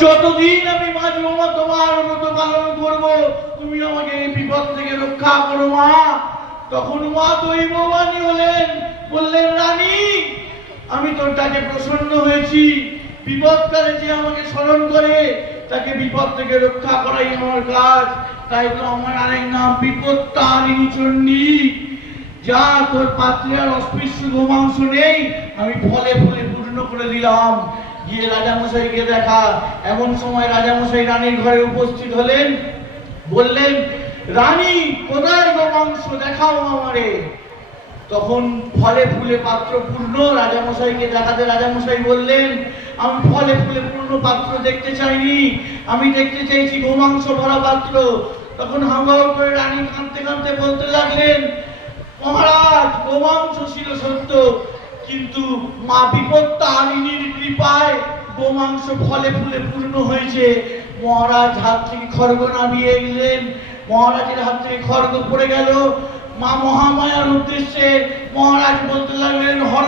যতদিন আমি মাঝি মামা তোমার মতো পালন করব, তুমি আমাকে এই বিপদ থেকে রক্ষা করো মা। তখন মা দৈববাণী হলেন, বললেন রানী, আমি তোর ডাকে প্রসন্ন হয়েছি। বিপদকালে যে আমাকে স্মরণ করে তাকে বিপদ থেকে রক্ষা করাই আমার কাজ। তাই তো আমার আরেক নাম বিপত্তারিণী চণ্ডী। যা, তোর পাত্রে আর অস্পৃশ্য গোমাংস নেই, আমি ফলে ফুলে পূর্ণ করে দিলাম। গিয়ে রাজামশাইকে দেখা। এমন সময় রাজামশাই রানীর ঘরে উপস্থিত হলেন। বললেন, রানী কোথায় গোমাংস, দেখাও আমারে। তখন ফলে ফুলে পাত্র পূর্ণ। রাজামশাইকে দেখাতে রাজামশাই বললেন, আমি ফলে ফুলে পূর্ণ পাত্র দেখতে চাইনি, আমি দেখতে চাইছি গোমাংস ভরা পাত্র। তখন হাঙ্গাও করে রানী কাঁদতে কাঁদতে বলতে লাগলেন, মহারাজ, গোমাংস ছিল সত্য, কিন্তু মা বিপত্তারিণীর কৃপায় গোমাংস ফলে ফুলে পূর্ণ হয়েছে। মহারাজ হাত থেকে খড়গ নামিয়ে এলেন। মহারাজের হাত থেকে খড়গ পড়ে গেল। মা মহামায়ার উদ্দেশ্যে মহারাজ বলতে লাগলেন, হর